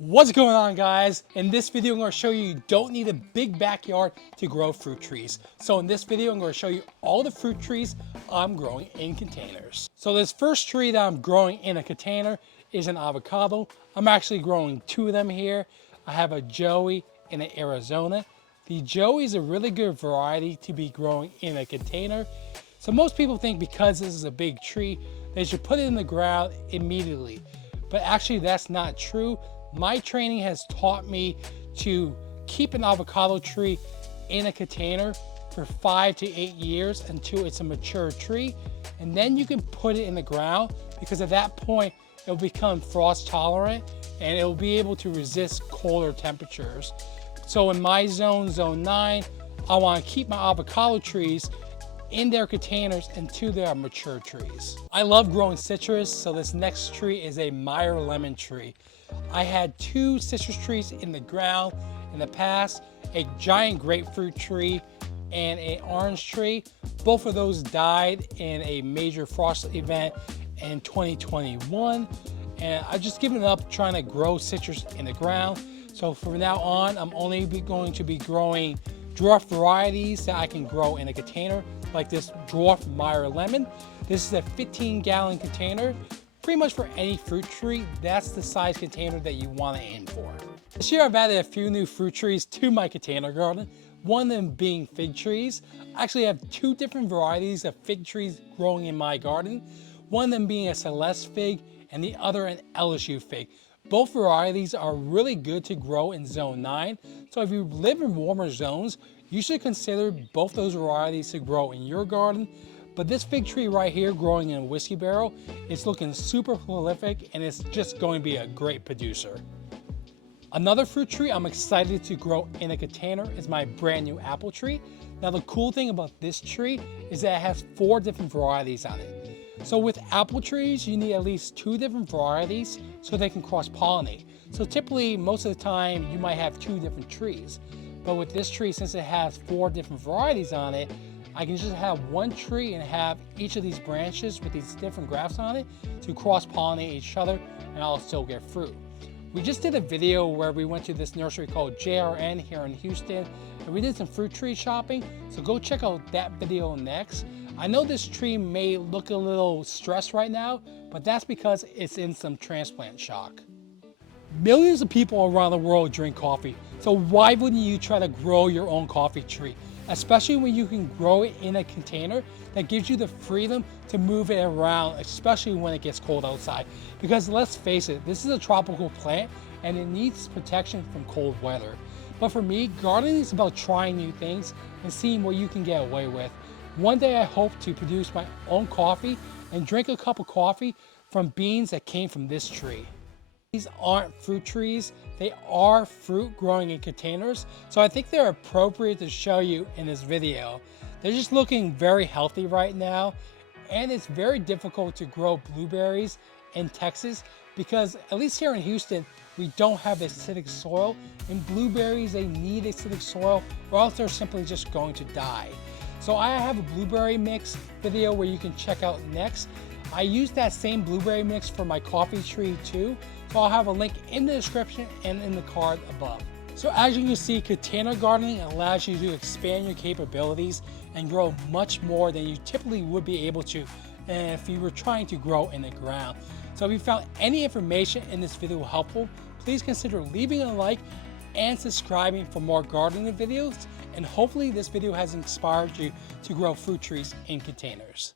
What's going on, guys? In this video I'm going to show you don't need a big backyard to grow fruit trees. So in this video I'm going to show you all the fruit trees I'm growing in containers. So this first tree that I'm growing in a container is an avocado. I'm actually growing two of them here. I have a Joey and an Arizona. The Joey is a really good variety to be growing in a container. So most people think because this is a big tree, they should put it in the ground immediately. But actually that's not true. My training has taught me to keep an avocado tree in a container for 5 to 8 years until it's a mature tree. And then you can put it in the ground because at that point it'll become frost tolerant and it'll be able to resist colder temperatures. So in my zone, zone 9, I want to keep my avocado trees in their containers until they are mature trees. I love growing citrus, so this next tree is a Meyer Lemon tree. I had two citrus trees in the ground in the past, a giant grapefruit tree and an orange tree. Both of those died in a major frost event in 2021, and I've just given up trying to grow citrus in the ground. So from now on, I'm only going to be growing dwarf varieties that I can grow in a container, like this dwarf Meyer Lemon. This is a 15-gallon container. Pretty much for any fruit tree, that's the size container that you want to aim for. This year I've added a few new fruit trees to my container garden, one of them being fig trees. I actually have two different varieties of fig trees growing in my garden, one of them being a Celeste fig and the other an LSU fig. Both varieties are really good to grow in zone 9, so if you live in warmer zones, you should consider both those varieties to grow in your garden. But this fig tree right here growing in a whiskey barrel, it's looking super prolific and it's just going to be a great producer. Another fruit tree I'm excited to grow in a container is my brand new apple tree. Now the cool thing about this tree is that it has 4 different varieties on it. So with apple trees, you need at least 2 different varieties so they can cross-pollinate. So typically, most of the time, you might have 2 different trees. But with this tree, since it has 4 different varieties on it, I can just have one tree and have each of these branches with these different grafts on it to cross-pollinate each other, and I'll still get fruit. We just did a video where we went to this nursery called JRN here in Houston, and we did some fruit tree shopping, so go check out that video next. I know this tree may look a little stressed right now, but that's because it's in some transplant shock. Millions of people around the world drink coffee, so why wouldn't you try to grow your own coffee tree? Especially when you can grow it in a container that gives you the freedom to move it around, especially when it gets cold outside. Because let's face it, this is a tropical plant and it needs protection from cold weather. But for me, gardening is about trying new things and seeing what you can get away with. One day I hope to produce my own coffee and drink a cup of coffee from beans that came from this tree. These aren't fruit trees, they are fruit growing in containers, so I think they're appropriate to show you in this video. They're just looking very healthy right now, and it's very difficult to grow blueberries in Texas because at least here in Houston, we don't have acidic soil, and blueberries, they need acidic soil or else they're simply just going to die. So I have a blueberry mix video where you can check out next. I use that same blueberry mix for my coffee tree too, so I'll have a link in the description and in the card above. So as you can see, container gardening allows you to expand your capabilities and grow much more than you typically would be able to if you were trying to grow in the ground. So if you found any information in this video helpful, please consider leaving a like and subscribing for more gardening videos, and hopefully this video has inspired you to grow fruit trees in containers.